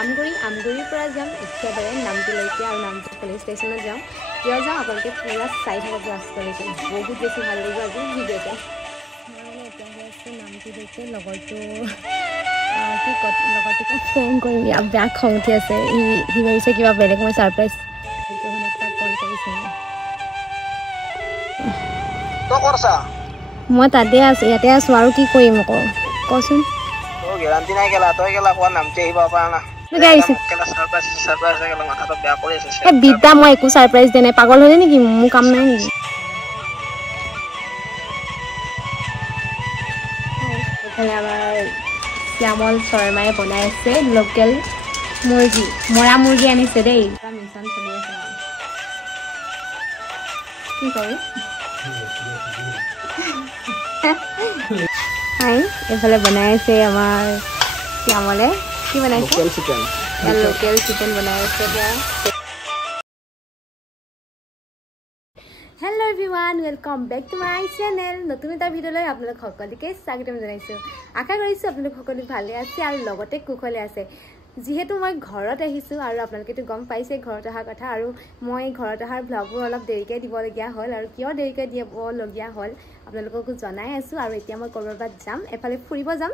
আমগুৰিৰ পৰা যাম একেবাৰে নামটিলৈকে আৰু নামটি পুলিচ ষ্টেচনত যাওঁ। কিয় যাওঁ আপোনালোকে পুৰা চাই থাকক লাষ্টলৈকে, বহুত বেছি ভাল লাগিব আজি ভিডিঅ'টো। মই মানে এতিয়া গৈ আছোঁ নামটিলৈকে, লগৰটোক ফোন কৰিম, ইয়াক বেয়া খং উঠি আছে। সি ভাবিছে কিবা বেলেগ মই ছাৰপ্ৰাইজ তাক কল কৰিছোঁ। মই তাতে আছোঁ, ইয়াতে আছোঁ আৰু কি কৰিম আকৌ কচোন। বিদ্যা মই একো ছাৰপ্ৰাইজ দিয়া নাই, পাগল হ'লে নেকি? মোৰ কাম নাই নেকি? এইফালে আমাৰ শ্যামল শৰ্মাই বনাই আছে লোকেল মুৰ্গী, মৰা মুৰ্গী আনিছে দেই। মিছন চলি আছে কি কৰোঁ। হাই, এইফালে বনাই আছে আমাৰ শ্যামলে। কি বনাইছে? লোকেল চিকেন বনাই আছে এতিয়া। Hello' everyone, welcome back to my channel. নতুন এটা ভিডিঅ'লৈ আপোনালোক সকলোকে স্বাগতম জনাইছোঁ। আশা কৰিছোঁ আপোনালোক সকলো ভালে আছে আৰু লগতে কুশলে আছে। যিহেতু মই ঘৰত আহিছোঁ আৰু আপোনালোকেতো গম পাইছে ঘৰত অহাৰ কথা, আৰু মই ঘৰত অহাৰ ভ্লগবোৰ অলপ দেৰিকৈ দিবলগীয়া হ'ল, আৰু কিয় দেৰিকৈ দিবলগীয়া হ'ল আপোনালোককো জনাই আছোঁ। আৰু এতিয়া মই ক'ৰবাত যাম, এফালে ফুৰিব যাম।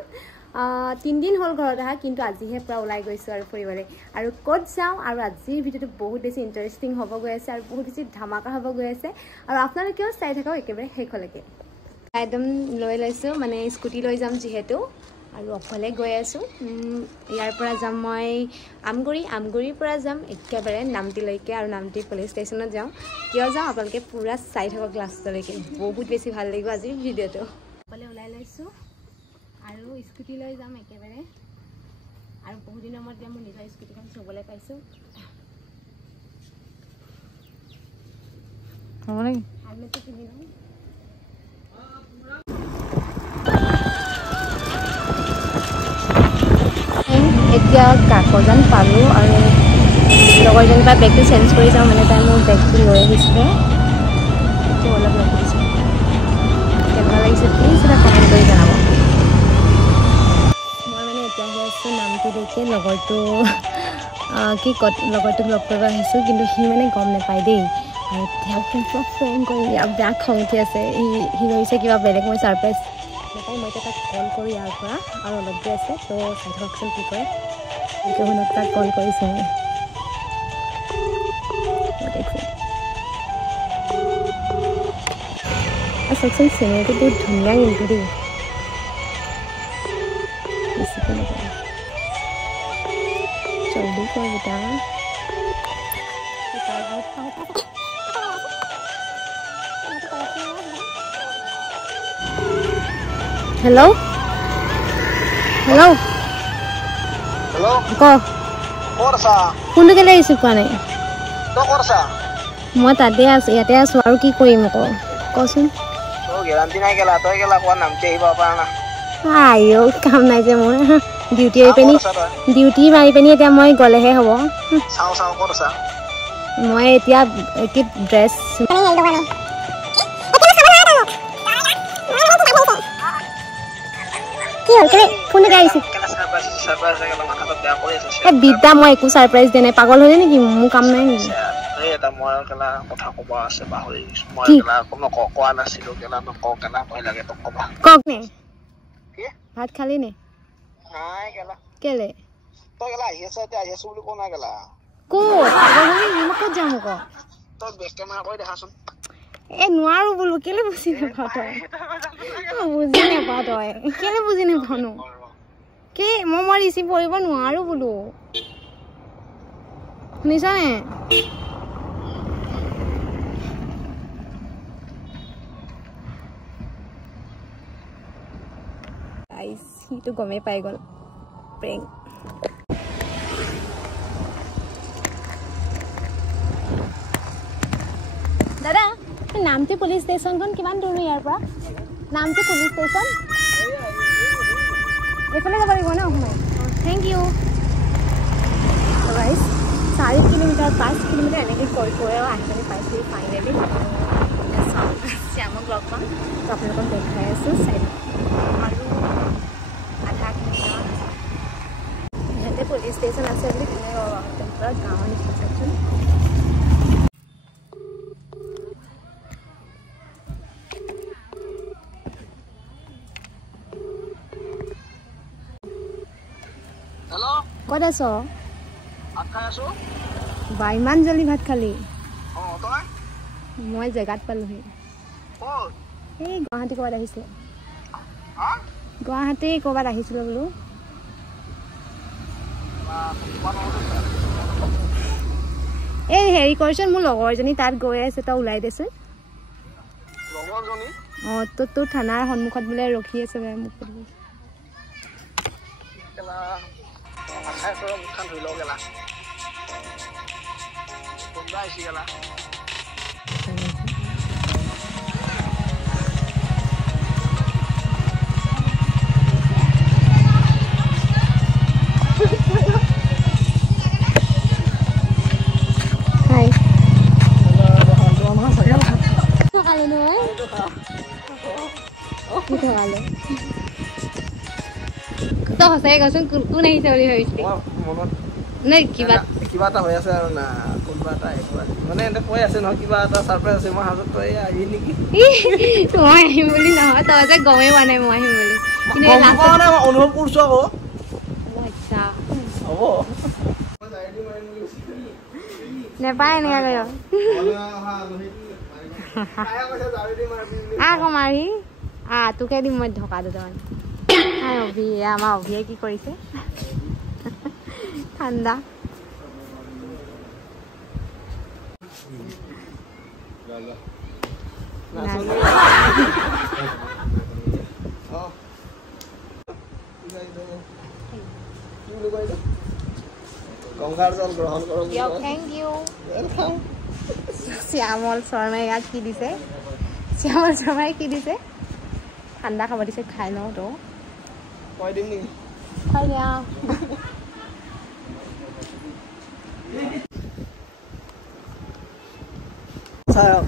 3 দিন হ'ল ঘৰত অহা, কিন্তু আজিহে পূৰা ওলাই গৈছোঁ আৰু ফুৰিবলৈ। আৰু ক'ত যাওঁ আৰু আজিৰ ভিডিঅ'টো বহুত বেছি ইণ্টাৰেষ্টিং হ'ব গৈ আছে আৰু বহুত বেছি ধামাকা হ'ব গৈ আছে, আৰু আপোনালোকেও চাই থাকক একেবাৰে শেষলৈকে। একদম লৈ লৈছোঁ, মানে স্কুটি লৈ যাম যিহেতু, আৰু অকলে গৈ আছোঁ। ইয়াৰ পৰা যাম মই আমগুৰিৰ পৰা যাম একেবাৰে নামটিলৈকে আৰু নামটি পুলিচ ষ্টেচনত যাওঁ। কিয় যাওঁ আপোনালোকে পূৰা চাই থাকক লাষ্টলৈকে, বহুত বেছি ভাল লাগিব আজিৰ ভিডিঅ'টো। অকলে ওলাই লৈছোঁ আৰু স্কুটি লৈ যাম একেবাৰে, আৰু বহুত দিনৰ মূৰত মোৰ নিজৰ স্কুটিখন চুবলৈ পাইছোঁ। হেলমেটটো পিন্ধি লওঁ। এতিয়া কাকজান পালোঁ, আৰু লগৰজনীৰ পৰা বেগটো চেঞ্জ কৰি যাওঁ, মানে তাই মোৰ বেগটো লৈ আহিছিলে। অলপ লাগিছে, কেনেকুৱা লাগিছে প্লিজ এটা কমেণ্ট কৰি জনাব। মই মানে এতিয়া গৈ আছোঁ নামটিলৈকে, লগৰটোক লগ কৰিব আহিছোঁ, কিন্তু সি মানে গম নাপায় দেই। আৰু তেওঁক ফোন কৰি ইয়াক বেয়া খং উঠি আছে। সি ভাবিছে কিবা বেলেগ মই ছাৰপ্ৰাইজ নাপায়। মই এতিয়া তাক কল কৰোঁ ইয়াৰ পৰা, আৰু অলপ গৈ আছে, ত' চাই থাককচোন কি কৰে। শুনক, তাক কল কৰিছোঁ মই। চাওকচোন চিনেৰীটো বহুত ধুনীয়া কিন্তু দেই। বেছিকৈ নকৰোঁ, জলদি কৰ বেটা। হেল্ল' হেল্ল' ক ফোনটো কেলৈ ৰিচিভ কৰা নাই? মই তাতে আছোঁ, ইয়াতে আছোঁ আৰু কি কৰিম আকৌ কচোন। আইঅ, কাম নাই যে মোৰ। ডিউটি মাৰি পিনি এতিয়া মই গ'লেহে হ'ব। মই এতিয়া কি ড্ৰেছ বিদ্যা মই একো ছাৰপ্ৰাইজ দিয়া নাই, পাগল হ'লে নেকি? মোৰ কাম নাই নেকি? কওক নে ভাত খালি নে? কেলে ক'ত যাম আকৌ? নোৱাৰো বোলো, কেলে বুজি নাপাওঁ তই? বুজি নাপাওঁ তই, কেলে বুজি নাপাওঁনো? কি মই ৰিচিভ কৰিব নোৱাৰো বোলো, শুনিছানে? সিটো গমেই পাই গ'ল প্ৰেং। দাদা, নামটি পুলিচ ষ্টেচনখন কিমান দূৰ ইয়াৰ পৰা? নামটি পুলিচ ষ্টেচন এইফালে যাব লাগিব ন? সোমাই থেংক ইউ। 4 কিলোমিটাৰ 5 কিলোমিটাৰ এনেকৈ কৈ আহি পেলাই পাইছোঁ ফাইনেলি। শ্যামক লগ পাম, তো আপোনালোকক দেখাই আছোঁ চাই আৰু আধা কিলোমিটাৰ ইহঁতে পুলিচ ষ্টেচন আছে বুলি পুৰা গাঁৱৰ নিচিনা চাওকচোন হেল্ল' ক'ত আছ ভাত খাই আছো বা ইমান জলদি ভাত খালি তই মই জেগাত পালোহি ক'ত এই গুৱাহাটী ক'ৰবাত আহিছে হা গুৱাহাটী ক'ৰবাত আহিছিলোঁ বোলো এই হেৰি কৰিছোন মোৰ লগৰজনী তাত গৈ আছে তই ওলাই দেচোন লগৰজনী অঁ তোৰ থানাৰ সন্মুখত বোলে ৰখি আছে বোলে মোক কেলা আঠাই পৰা মুখখন ধুই লওঁ কেলা কোনবা আহিছি কেলা হাই তই সঁচাই কচোন কোন আহিছে বুলি ভাবিছিলি নাই কিবা এটা হৈ আছে আৰু না কোনবা এটা মানে এনে কৈ আছে নহয় কিবা এটা ছাৰপ্ৰাইজ আছে মই হাজত তই আহিবি নেকি মই আহিম বুলি নহয় তই যে গমেই পোৱা নাই মই আহিম বুলি কিন্তু অনুভৱ কৰিছো আকৌ আচ্ছা হ'ব নেপায় এনেকৈ আকৌ মাৰি তোকে দিম মই ঢকা দুটামান অভিয়ে আমাৰ অভিয়ে কি কৰিছে ঠাণ্ডা গংগাৰ জল গ্ৰহণ কৰক থেংক ইউ শ্যামল শৰ্মাই ইয়াত কি দিছে শ্যামল শৰ্মাই কি দিছে ঠাণ্ডা খাব দিছে খাই লওঁ তো কৈ দিম নেকি খাই দিয়া চাওক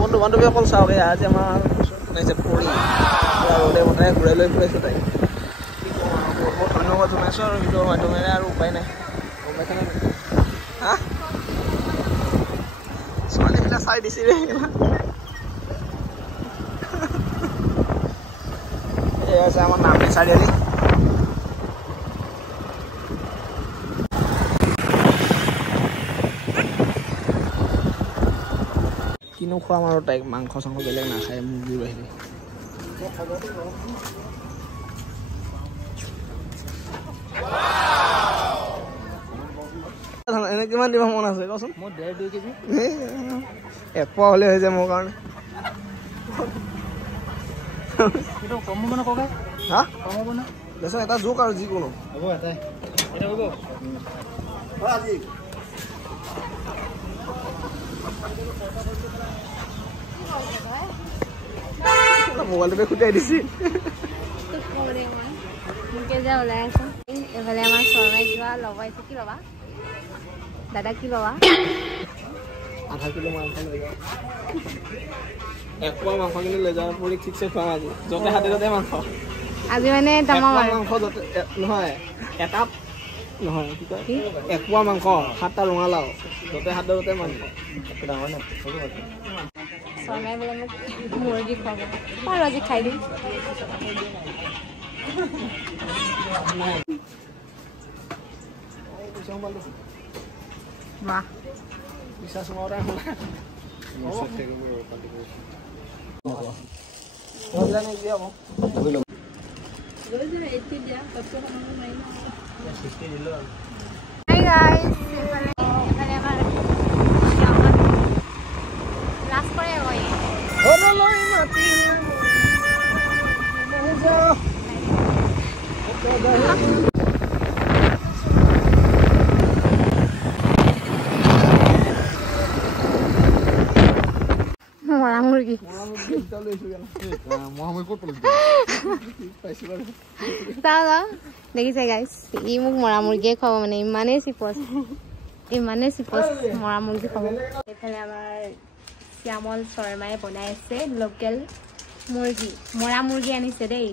বন্ধু বান্ধৱী অকল চাওক আজি আমাৰ শুনাইছে পৰি ৰ'দে বতাহে ঘূৰাই লৈ ফুৰাইছে তাই বহুত ধন্যবাদ জনাইছোঁ আৰু ভিডিঅ'ৰ মাধ্যমেৰে আৰু উপায় নাই গম পাইছেনে হা ছোৱালীবিলাক চাই দিছিলে এয়া আছে আমাৰ নামনি চাৰিআলি কিনো খুৱাম আৰু তাইক মাংস চাংস বেলেগ নাখায় মুৰ্গী বাহিৰে এনে কিমান দিব মন আছে কচোন মোৰ 1.5-2 কেজি এপোৱা হ'লে হৈ যায় মোৰ কাৰণে কম হ'ব না ককাই হা কম হ'ব না দেচোন এটা জোক আৰু যিকোনো হ'ব এটাই এটা হ'ব আজি মোবাইলটোতে খুটাই দিছে মোকে যে ওলাই আছে এইফালে আমাৰ শৰ্মাই কিবা ল'ব আহিছে কি ল'বা দাদা কি ল'বা 0.5 কিলো মাংস লৈ যাওঁ এপোৱা মাংস কিন্তু লৈ যাওঁ পৰি ঠিকছে খোৱাম আজি য'তে হাতে ত'তে মাংস আজি মানে তামাম মাংস য'তে নহয় এটা নহয় কি কয় এপোৱা মাংস 7টা ৰঙালাও য'তে হাতে ত'তে মাংস ডাঙৰ নাই শৰ্মাই বোলে মোক মুৰ্গী খুৱাব আৰু আজি খাই দিম বাহ বিশ্বাস নকৰা Hi guys, এখানে আমাৰ ক্লাস কৰে বই মৰা মুৰগি দাদা দেখিছে গাইছ ই মোক মৰা মুৰ্গীয়ে খুৱাব মানে ইমানেই চিপচ মৰা মুৰ্গী খাব এইফালে আমাৰ শ্যামল শৰ্মাই বনাই আছে লোকেল মুৰ্গী মৰা মুৰ্গী আনিছে দেই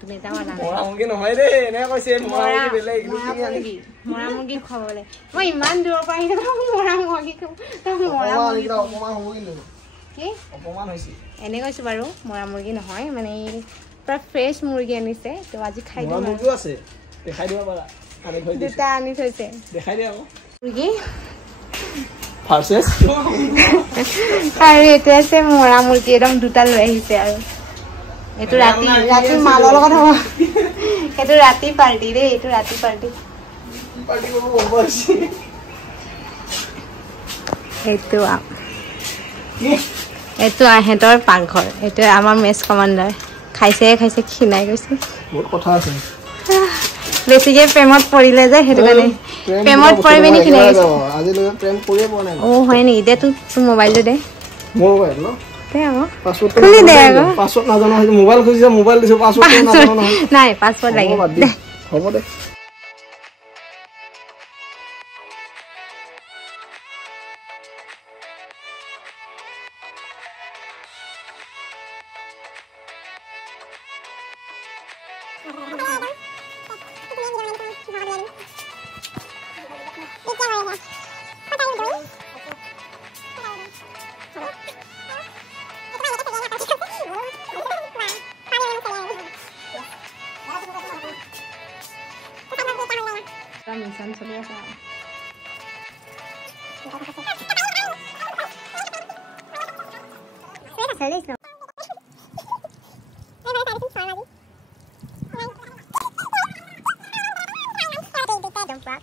তুমি এটা বনালে মৰা মুৰ্গী নহয় দেই এনে কৈছে মৰা মুৰ্গী বেলেগ মৰা মুৰ্গী খাবলৈ মই ইমান দূৰৰ পৰা আহিছো মৰা মুৰ্গী মৰা মুৰ্গী অপমান হ'ব কিন্তু কি অপমান হৈছে এনে কৈছো বাৰু মৰা মুৰ্গী নহয় মানে পুৰা ফ্ৰেছ মুৰ্গী আনিছে তো আজি খাই দিম মুৰ্গীও আছে দেখাই দিব পাৰা দুটা আনি থৈছে দেখাই দিয়া আকৌ মুৰ্গী ফাৰ্চেছ আৰু এইটো আছে মৰা মুৰ্গী একদম দুটা লৈ আহিছে আৰু এইটো ৰাতি মালৰ লগত হ'ব এইটো ৰাতি পাৰ্টি দেই এইটো ৰাতি পাৰ্টি কৰিব গম পাইছি এইটো আহেঁতৰ পাকঘৰ এইটো আমাৰ মেচ কমাণ্ডাৰ খাইছে ক্ষীণাই গৈছে বহুত কথা আছে বেছিকে প্ৰেমত পৰিলে যে সেইটো কাৰণে প্ৰেমত পৰি পিনি ক্ষীণাই গৈছে আজিলৈকে প্ৰেম কৰিয়ে পোৱা নাই হয় নেকি দে তোৰ মোবাইলটো দে মোৰ মোবাইল ন খুলি দে আকৌ পাছৱৰ্ড নাজানো মোবাইল খুজিছে মোবাইল দিছো পাছৱৰ্ড নাজানো নহয় নাই পাছৱৰ্ড লাগে দে হ'ব দে মিছন চলি আছে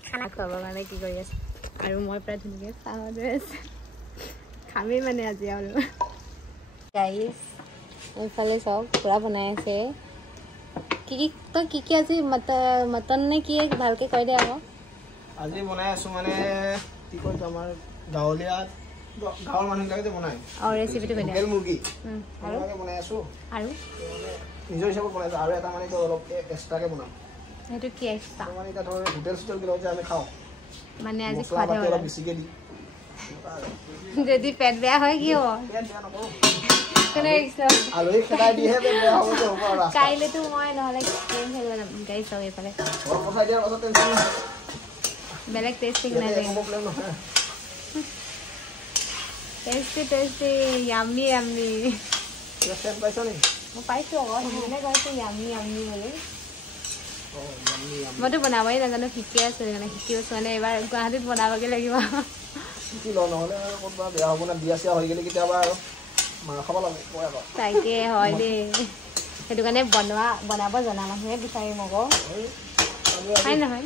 খানা খুৱাবৰ কাৰণে কি কৰি আছে আৰু মই প্ৰায় ধুনীয়াকৈ চাহ লৈ আছে খামেই মানে আজি আৰু গাইছ এইফালে চব পুৰা বনাই আছে তই কি আজি মটন নে কি ভালকে কৈ দে আকৌ আজি বনাই আছো মানে কি কয় আমাৰ গাঁৱলীয়া গাঁৱৰ মানুহবিলাকে যে বনায় ৰেচিপিটো কৈ দে লোকেল মুৰ্গী আৰু বনাই আছো আৰু নিজৰ হিচাপত বনাইছো আৰু এটা মানে অলপ এক্সট্ৰাকে বনাম সেইটো কি এক্সট্ৰা মানে এটা ধৰ হোটেল চোটেল বিলাকত যে আমি খাওঁ মানে আজি খোৱা দে অলপ বেছিকে দি যদি পেট বেয়া হয় কি হ'ব পেট বেয়া নকৰো কাইলেতো মই নহ'লে গেম খেলিব যাম গাড়ী চাওঁ এইফালে বেলেগ টেষ্টিং নাই টেষ্টি য়াম্মি য়াম্মি মই পাইছোঁ আকৌ সেইকাৰণে কৈছোঁ য়াম্মি য়াম্মি বুলি মইতো বনাবই নাজানো শিকি আছোঁ সেইকাৰণে শিকি আছোঁ মানে এইবাৰ গুৱাহাটীত বনাবগৈ লাগিব শিকি ল নহ'লে ক'ৰবাত বেয়া হ'ব না বিয়া চিয়া হৈ গ'লে কেতিয়াবা আৰু মাৰ খাব লাগিব তাকে হয় দেই সেইটো কাৰণে বনাব জনা মানুহে বিচাৰিম আকৌ হয় নহয়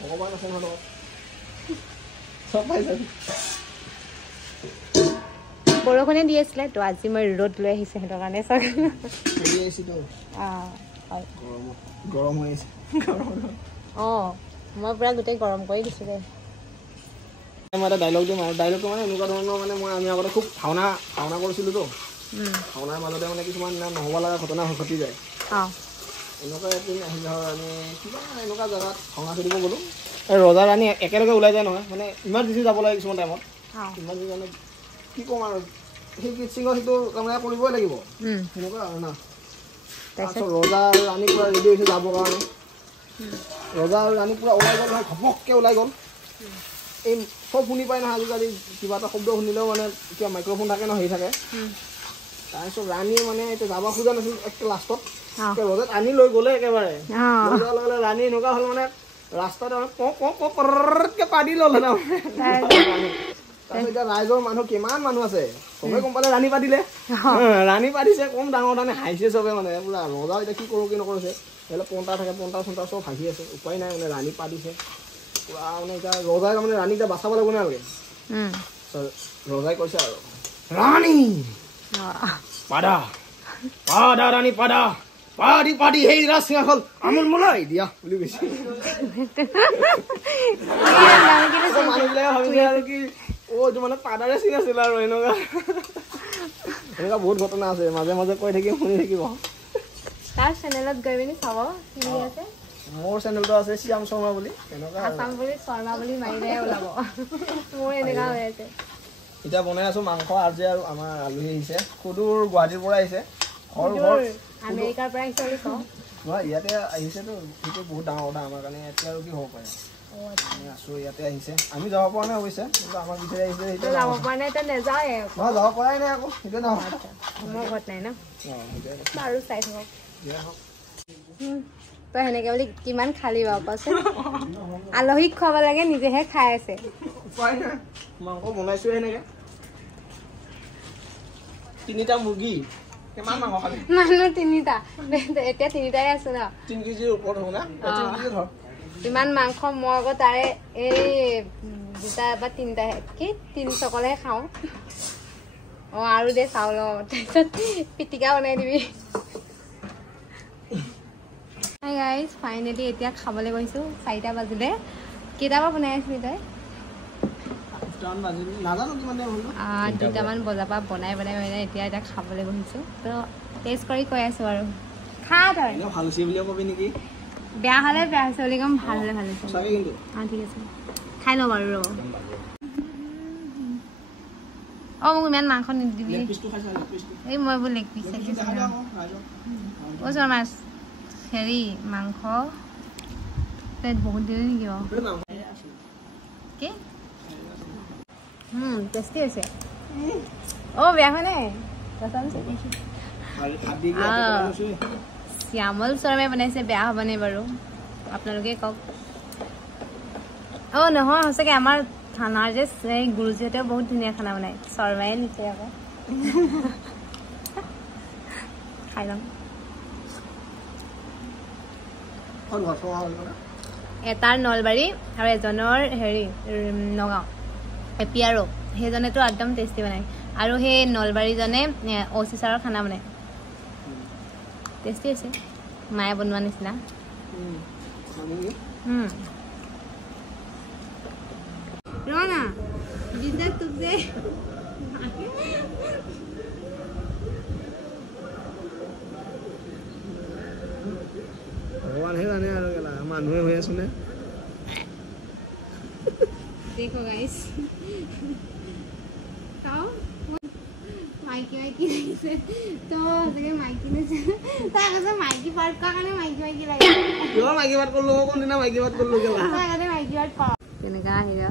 ভগৱান আছে নহয় চব পাই যাবি বৰষুণে দি আছিলে তো আজি মই ৰ'দ লৈ আহিছোঁ সেইটো কাৰণে চাওক গৰম হৈ আছে অঁ মই পুৰা গোটেই গৰম কৰি দিছোঁ দেই মই এটা ডাইলগ দিম আৰু ডাইলগটো মানে এনেকুৱা ধৰণৰ মানে আমি আগতে খুব ভাওনা কৰিছিলোঁতো ভাওনাৰ মাজতে মানে কিছুমান নহ'ব লগা ঘটনা ঘটি যায় এনেকুৱা এদিন আহি ধৰ আমি কিবা এনেকুৱা জেগাত ভাওনা খেলিব গ'লোঁ ৰজা ৰাণী একেলগে ওলাই যায় নহয় মানে ইমাৰ্জেঞ্চি যাব লাগে কিছুমান টাইমত ইমাৰ্জেঞ্চি মানে কি ক'ম আৰু সেই গীত চিঙৰ সেইটো তাৰমানে কৰিবই লাগিব সেনেকুৱা আৰু না তাৰপিছত ৰজা আৰু ৰাণী পূৰা ৰেডি হৈছে যাবৰ কাৰণে ৰজা আৰু ৰাণী পূৰা ওলাই গ'ল নহয় ঘপককৈ ওলাই গ'ল এই চব শুনি পায় নহয় আজিকালি কিবা এটা শব্দ শুনিলেও মানে কিবা মাইক্ৰফোন থাকে ন হেৰি থাকে তাৰপিছত ৰাণীয়ে মানে এতিয়া যাব খোজা নাছিল একে লাষ্টত ৰজাত আনি লৈ গ'লে একেবাৰে লৈ যোৱাৰ লগে লগে ৰাণী এনেকুৱা হ'ল মানে ৰাস্তাত কৰকে পাদি ল'লে তাৰপিছত এতিয়া ৰাইজৰ মানুহ কিমান মানুহ আছে চবে গম পালে ৰাণী পাতিলে ৰাণী পাতিছে কম ডাঙৰ ডাঙৰ হাঁহিছে চবে মানে পুৰা ৰজা এতিয়া কি কৰোঁ কি নকৰিছে এইবিলাক পণ্টা থাকে পণ্টা চণ্টা চব হাঁহি আছে উপায় নাই মানে ৰাণী পাতিছে পুৰা মানে এতিয়া ৰজাই মানে ৰাণীক এতিয়া বাচাব লাগিব নালাগে ৰজাই কৈছে আৰু ৰাণী পাদা পাদা ৰাণী পাদা পাদি পাদি সেই ৰাজসিংহাসন আমোল মোলাই দিয়া বুলি কৈছে মানুহবিলাকে ভাবিছে আৰু কি এইটো মানে পাদাৰে চিং আছিল আৰু এনেকুৱা বহুত ঘটনা আছে মাজে মাজে কৈ থাকিম শুনি থাকিব তাৰ চেনেলত গৈ পিনি চাব কি আছে মোৰ চেনেলটো আছে শ্যাম শৰ্মা বুলি আছাম বুলি শৰ্মা বুলি মাৰিলে ওলাব মোৰ এনেকুৱা হৈ আছে এতিয়া বনাই আছো মাংস আজি আৰু আমাৰ আলহী আহিছে সুদূৰ গুৱাহাটীৰ পৰা আহিছে আমেৰিকাৰ পৰা আহিছে বুলি কওঁ নহয় ইয়াতে আহিছেতো সেইটো বহুত ডাঙৰ কথা আমাৰ কাৰণে এতিয়া আৰু কি হ'ব পাৰে আমি আছোঁ ইয়াতে আহিছে আমি যাব পৰা নাই অৱশ্যে কিন্তু আমাৰ বিচাৰি আহিছে সেইটো যাব পৰা নাই এতিয়া নাযাওঁৱে নহয় যাব পৰাই নাই আকৌ সেইটো নহয় মোৰ ঘৰত নাই ন বাৰু চাই থাকক তই সেনেকে বুলি কিমান খালি বাৰু কচোন আলহীক খুৱাব লাগে নিজেহে খাই আছে উপায় নাই মাংস বনাইছোঁ সেনেকে 3টা মুৰ্গী কিমান মাংস খালি মানুহ 3টা এতিয়া 3টাই আছে ন 3 কেজিৰ ওপৰত হ'ব না 3 কেজি ধৰ ইমান মাংস মই আকৌ তাৰে এই 2টা বা 3টা কি 3 চকলেহে খাওঁ আৰু দে চাউল তাৰপিছত পিটিকা বনাই দিবি হাই গাইজ ফাইনেলি এতিয়া খাবলৈ গৈছোঁ 4টা বাজিলে কেইটাৰ পৰা বনাই আছিলি তই 2টামান বজাৰ পৰা বনাই এতিয়া খাবলৈ বহিছোঁ তো টেষ্ট কৰি কৈ আছোঁ আৰু খা তই ভাল হৈছে বুলি ক'বি নেকি বেয়া হ'লে বেয়া হৈছে বুলি ক'ম ভাল হ'লে ভাল হৈছে ঠিক আছে খাই লওঁ বাৰু ৰ'ব মোক ইমান মাংস নিদিবি এই মই বোলো লেগ পিচ কৈছোঁ মাছ হেৰি মাংস বহুত দিলে নেকি কি টেষ্টি হৈছে বেয়া হোৱা নাই শ্যামল শৰ্মাই বনাইছে বেয়া হ'বনে বাৰু আপোনালোকে কওক নহয় সঁচাকৈ আমাৰ খানাৰ যে গুৰুজীহঁতেও বহুত ধুনীয়া খানা বনায় শৰ্মাই নিছে আকৌ খাই ল'ম এটাৰ নলবাৰী আৰু এজনৰ হেৰি নগাঁও এপিয়াৰো সেইজনেতো একদম টেষ্টি বনায় আৰু সেই নলবাৰীজনে অচি চাৰৰ খানা বনায় টেষ্টি হৈছে মায়ে বনোৱা নিচিনা ৰনা বিদ্যাক তোক যে ভগৱানহে জানে আৰু মানুহে হৈ আছো নে দেখো গাইছ চাও মাইকি লাগিছে তো সঁচাকৈ মাইকি নিছে তাৰ কৈছে মাইকি পাৰ্ট কৰা কাৰণে মাইকি লাগে কিয় মাইকি পাৰ্ট কৰিলো কোনদিনা মাইকি পাৰ্ট কৰিলো কেলা তাৰ কাৰণে মাইকি পাৰ্ট কৰ কেনেকা আহিল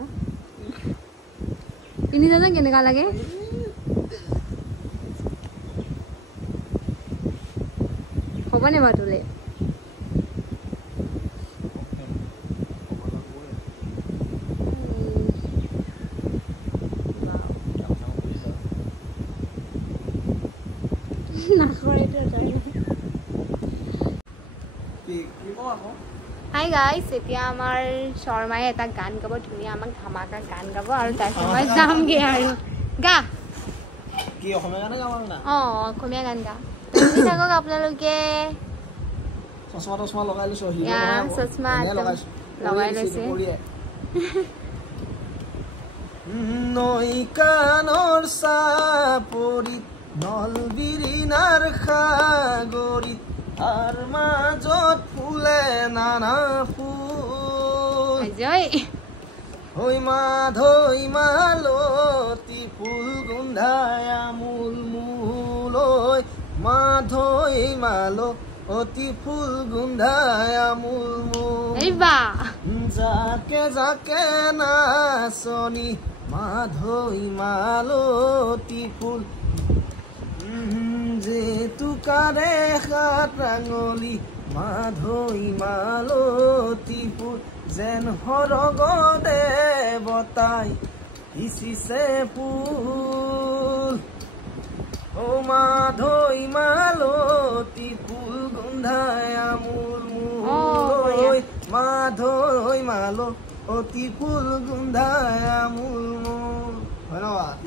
পিন্ধি জানো কেনেকা লাগে হ'বনে বাৰু তোলে হাই গাইজ এতিয়া আমাৰ শৰ্মাই এটা গান গাব ধুনীয়া আমাক ধামাকা গান গাব আৰু তাৰপিছত মই যামগৈ আৰু গা কি অসমীয়া গানে গাব না অসমীয়া গান গা শুনি থাকক আপোনালোকে চশমা লগাই লৈছো চশমা লগাই লৈছে নৈ কাণৰ চাপৰিত নলবিৰিণাৰ সাগৰিত তাৰ মাজত ফুলে নানা ফুল হৈ মাধৈ মালতী ফুল গোন্ধাই আমোল মূলৈ মাধৈ মালতী ফুল গোন্ধাই আমোল মূল জাকে জাকে নাচনি মাধৈ মালতী ফুল যে তুকাৰে হাত ৰাঙলি মাধৈ মালতী ফুল যেন সৰগ দেৱতাই সিঁচিছে ফুল মাধৈ মালতী ফুল গোন্ধাই আমোল মূল মাধৈ মালতী ফুল গোন্ধাই আমোল মূল ধন্যবাদ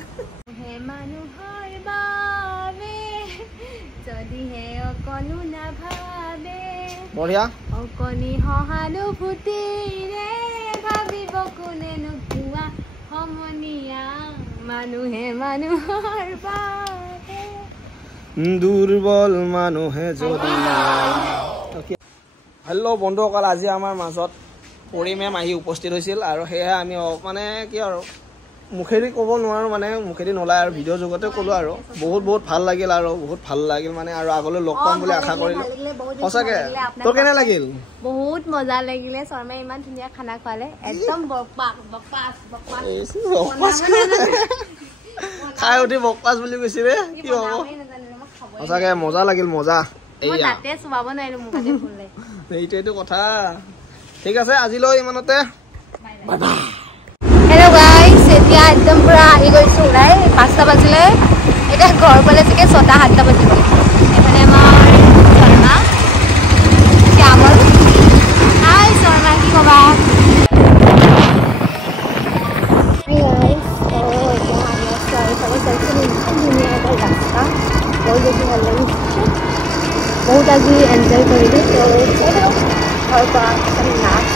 মানুহৰ বাবে যদিহে অকণো নাভাবে বঢ়িয়া অকণি সহানুভূতিৰে ভাবিব কোনেনো কোৱা সমনীয়া মানুহে মানুহৰ বাবে দুৰ্বল মানুহে যদি হেল্ল' বন্ধুসকল আজি আমাৰ মাজত পৰি মেম আহি উপস্থিত হৈছিল আৰু সেয়েহে আমি মানে কি আৰু মুখেদি ক'ব নোৱাৰো মানে মুখেদি নোলায় আৰু ভিডিঅ' যুগতে ক'লো আৰু বহুত ভাল লাগিল আৰু বহুত ভাল লাগিল মানে আৰু আগলৈ লগ পাম বুলি আশা কৰিলো সঁচাকে তোৰ কেনে লাগিল বহুত মজা লাগিলে শৰ্মাই ইমান ধুনীয়া খানা খোৱালে একদম বকপাস খাই উঠি বকপাস বুলি কৈছে ৰে কি হ'ব সঁচাকে মজা লাগিল মজা এইটো কথা ঠিক আছে আজিলৈ ইমানতে হেল্ল' গাইছ এতিয়া একদম পুৰা আহি গৈছোঁ ওলাই 5টা বাজিলে এতিয়া ঘৰ গ'লে চাগে 6টা 7টা বাজিব এইফালে আমাৰ শৰ্মা শ্যামল হাই শৰ্মা কি ক'বা বহুত আজি এনজয় কৰিলোঁ তো ঘৰৰ পৰা নাচ